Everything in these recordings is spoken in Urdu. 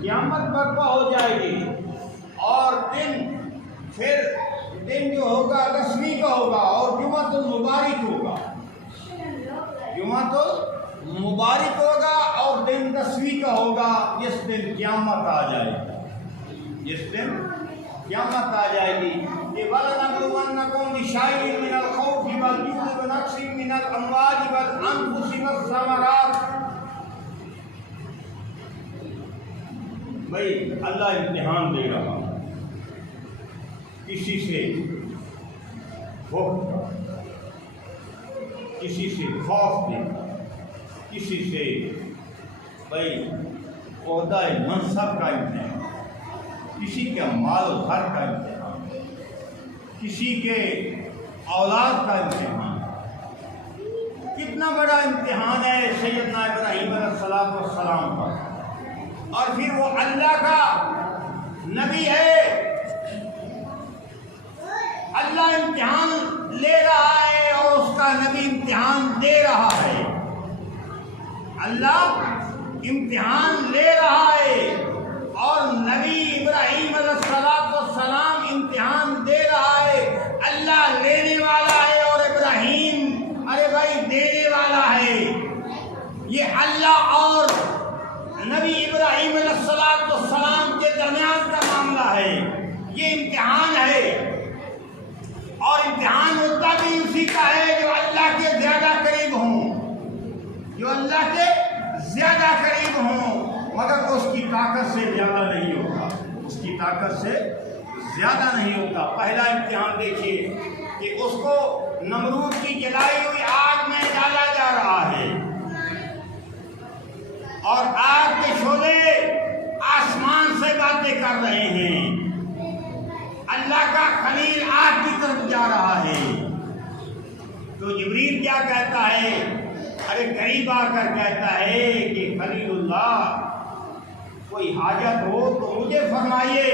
قیامت برپا ہو جائے گی اور پھر دن جو ہوگا 10ویں کا ہوگا اور جمعۃ المبارک ہوگا، جمعۃ المبارک ہوگا اور دن 10ویں کا ہوگا، جس دن قیامت آ جائے گی، جس دن قیامت آ جائے گی۔ کہ وَلَنَبْلُوَنَّكُم بِشَيْءٍ مِّنَ الْخَوْفِ وَالْجُوعِ وَنَقْصٍ مِّنَ الْأَمْوَالِ وَالْأَنفُسِ وَالثَّمَرَاتِ۔ بھائی اللہ امتحان دے رہا، کسی سے بھوک کا، کسی سے خوف دے گا، کسی سے بھائی عہدہ منصب کا امتحان، کسی کے مال و گھر کا امتحان، کسی کے اولاد کا امتحان۔ کتنا بڑا امتحان ہے سیدنا ابراہیم علیہ السلام کا، اور پھر وہ اللہ کا نبی ہے، اللہ امتحان لے رہا ہے اور اس کا نبی امتحان دے رہا ہے۔ اللہ امتحان لے رہا ہے اور نبی ابراہیم علیہ السلام امتحان دے رہا ہے۔ اللہ لینے والا ہے اور ابراہیم ارے بھائی دینے والا ہے۔ یہ اللہ اور نبی ابراہیم علیہ السلام کے درمیان کا معاملہ ہے، یہ امتحان ہے، اور امتحان ہوتا بھی اسی کا ہے جو اللہ کے زیادہ قریب ہوں، جو اللہ کے زیادہ قریب ہوں، مگر اس کی طاقت سے زیادہ نہیں ہوتا، اس کی طاقت سے زیادہ نہیں ہوتا۔ پہلا امتحان دیکھیے کہ اس کو نمرود کی جلائی ہوئی آگ میں ڈالا جا رہا ہے، اور آگ کے شعلے آسمان سے باتیں کر رہے ہیں، اللہ کا خلیل آگ کی طرف جا رہا ہے۔ تو جبریل کیا کہتا ہے؟ ارے قریب آ کر کہتا ہے کہ خلیل اللہ کوئی حاجت ہو تو مجھے فرمائیے،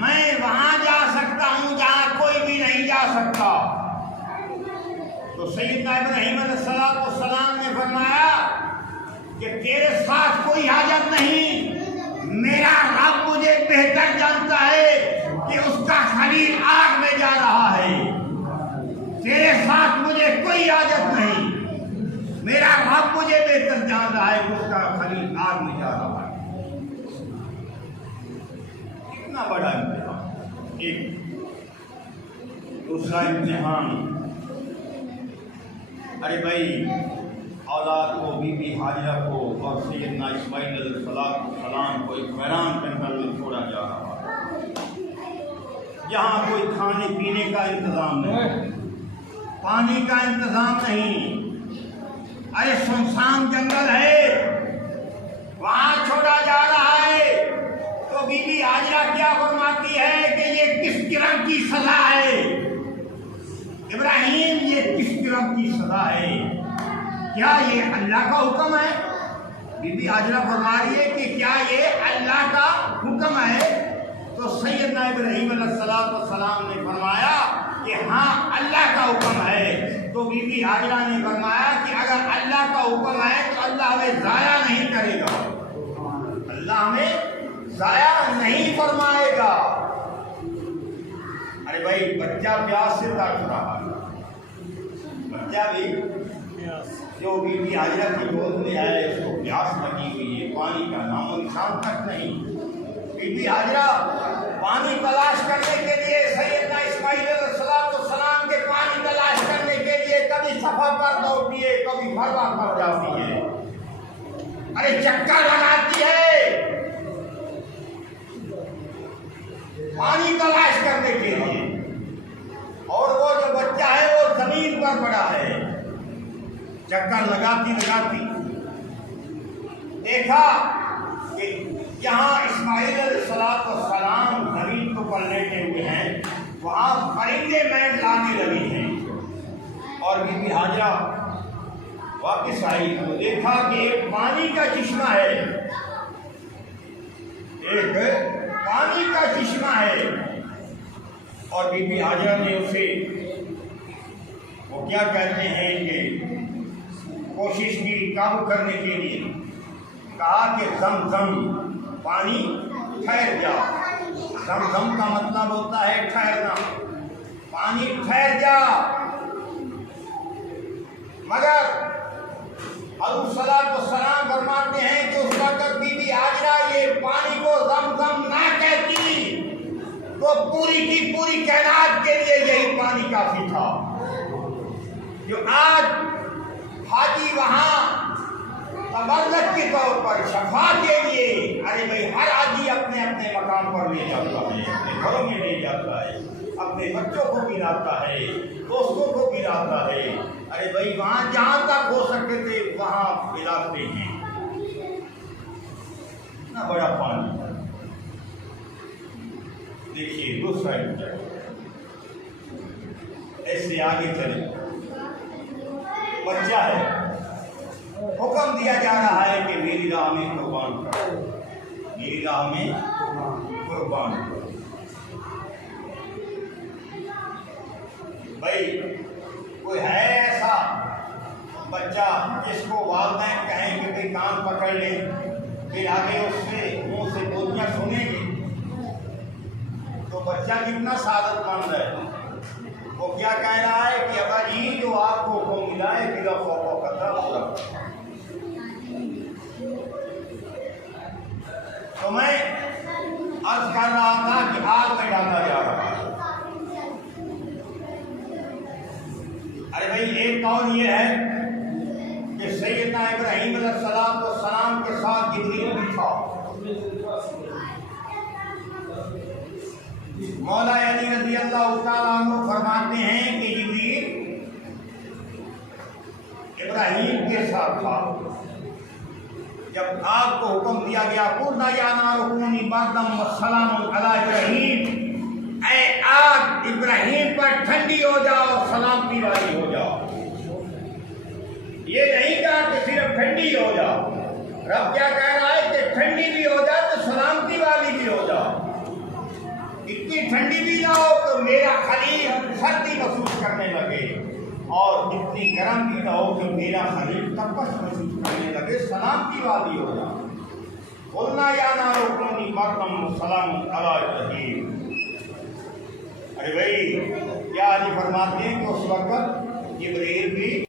میں وہاں جا سکتا ہوں جہاں کوئی بھی نہیں جا سکتا۔ تو سیدنا ابراہیم علیہ السلام نے فرمایا کہ تیرے ساتھ کوئی حاجت نہیں، میرا رب مجھے بہتر جانتا ہے کہ اس کا خلیل آگ میں جا رہا ہے، تیرے ساتھ مجھے کوئی حاجت نہیں، میرا رب مجھے بہتر جان رہا ہے کہ اس کا خلیل آگ میں جا رہا ہے۔ کتنا بڑا امتحان۔ ایک دوسرا امتحان، ارے بھائی اولاد کو، بی بی ہاجرہ کو اور سیدنا اسماعیل علیہ السلام کو ایک ویران جنگل میں چھوڑا جا رہا ہے، جہاں کوئی کھانے پینے کا انتظام نہیں، پانی کا انتظام نہیں، ارے سنسان جنگل ہے، وہاں چھوڑا جا رہا ہے۔ تو بی بی ہاجرہ کیا فرماتی ہے کہ یہ کس قسم کی سزا ہے؟ ابراہیم یہ کس قسم کی سزا ہے؟ کیا یہ اللہ کا حکم ہے؟ بی بی ہاجرہ فرما رہی ہے کہ کیا یہ اللہ کا حکم ہے؟ تو سیدنا ابراہیم علیہ السلام نے فرمایا کہ ہاں اللہ کا حکم ہے۔ تو بی بی ہاجرہ نے فرمایا کہ اگر اللہ کا حکم ہے تو اللہ ہمیں ضائع نہیں کرے گا، اللہ ہمیں ضائع نہیں فرمائے گا۔ ارے بھائی بچہ پیاس سے تڑپ رہا ہے، بچہ بھی جو بی بی ہاجرہ کی گود میں ہے اس کو پیاس لگی ہوئی ہے، پانی کا نام و نشان تک نہیں۔ بی بی ہاجرہ پانی تلاش کرنے کے لیے سیدنا اسماعیل علیہ السلام کے پانی تلاش کرنے کے لیے کبھی سفر پر دوڑتی ہے، کبھی مروا پر جاتی ہے، ارے چکر لگاتی ہے پانی تلاش کرنے کے لیے، اور وہ جو بچہ ہے وہ زمین پر پڑا ہے۔ چکر لگاتی دیکھا کہ جہاں اسماعیل علیہ السلام زمین کو پر لیٹے ہوئے ہیں وہاں پرندے بیٹھ لانے لگے ہیں، اور بی بی ہاجرہ واپس آئی تو دیکھا کہ ایک پانی کا چشمہ ہے، ایک پانی کا چشمہ ہے، اور بی بی ہاجرہ نے اسے وہ کیا کہتے ہیں کہ کوشش کی قابو کرنے کے لیے کہا کہ زم زم پانی ٹھہر جا. زمزم کا مطلب ہوتا ہے ٹھہرنا. پانی ٹھہر جا. مگر حضور صلی اللہ علیہ وسلم فرماتے ہیں کہ اس وقت بی بی ہاجرہ یہ پانی کو زمزم نہ کہتی تو پوری کی پوری کائنات کے لیے یہی پانی کافی تھا. جو آج حاجی وہاں تبرک کے طور پر شفا کے لیے، ارے بھائی ہر حاجی اپنے اپنے مقام پر لے جاتا ہے، اپنے گھروں میں لے جاتا ہے، اپنے بچوں کو بھی لاتا ہے، دوستوں کو بھی لاتا ہے. ارے بھائی وہاں جہاں تک ہو سکتے تھے وہاں پلاتے ہیں. اتنا بڑا پانی. دیکھیے دوسرا ایسے آگے چلے. بچہ ہے، حکم دیا جا رہا ہے کہ میری راہ میں قربان کرو، میری راہ میں قربان کرو. بھائی کوئی ہے ایسا بچہ جس کو والدین کہیں کہ بھائی کان پکڑ لے، پھر آگے اس سے منہ سے بولیاں سنیں گے؟ تو بچہ کتنا سعادت مند ہے. وہ کیا کہہ رہا ہے کہ ابا جی جو آپ کو حکم ملا ہے بلا خوف و خطرہ پورا. تو میں عرض کر رہا تھا کہ آگ میں ڈالا جا رہا ہے. ارے بھائی ایک قول یہ ہے کہ سیدنا ابراہیم علیہ السلام کے ساتھ جبریل بھی تھا. مولا علی رضی اللہ تعالیٰ عنہ فرماتے ہیں کہ جبریل ابراہیم کے ساتھ تھا. جب آپ کو حکم دیا گیا قلنا یا نار کونی بردم وسلام علی ابراہیم، اے آگ ابراہیم پر ٹھنڈی ہو جاؤ، سلامتی والی ہو جاؤ. یہ نہیں کہا کہ صرف ٹھنڈی ہو جاؤ. رب کیا کہہ رہا ہے کہ ٹھنڈی بھی ہو جائے تو سلامتی والی بھی ہو جاؤ. اتنی ٹھنڈی بھی نہ ہو تو میرا خلیل سردی محسوس کرنے لگے، اور اتنی گرم بھی نہ ہو کہ میرا خلیل تپش محسوس کرنے لگے. سلامتی والی ہو جاؤ. قلنا یا نار کونی بردم وسلام علی ابراہیم. ارے بھائی کیا علی فرماتے ہیں کہ اس وقت جبریل بھی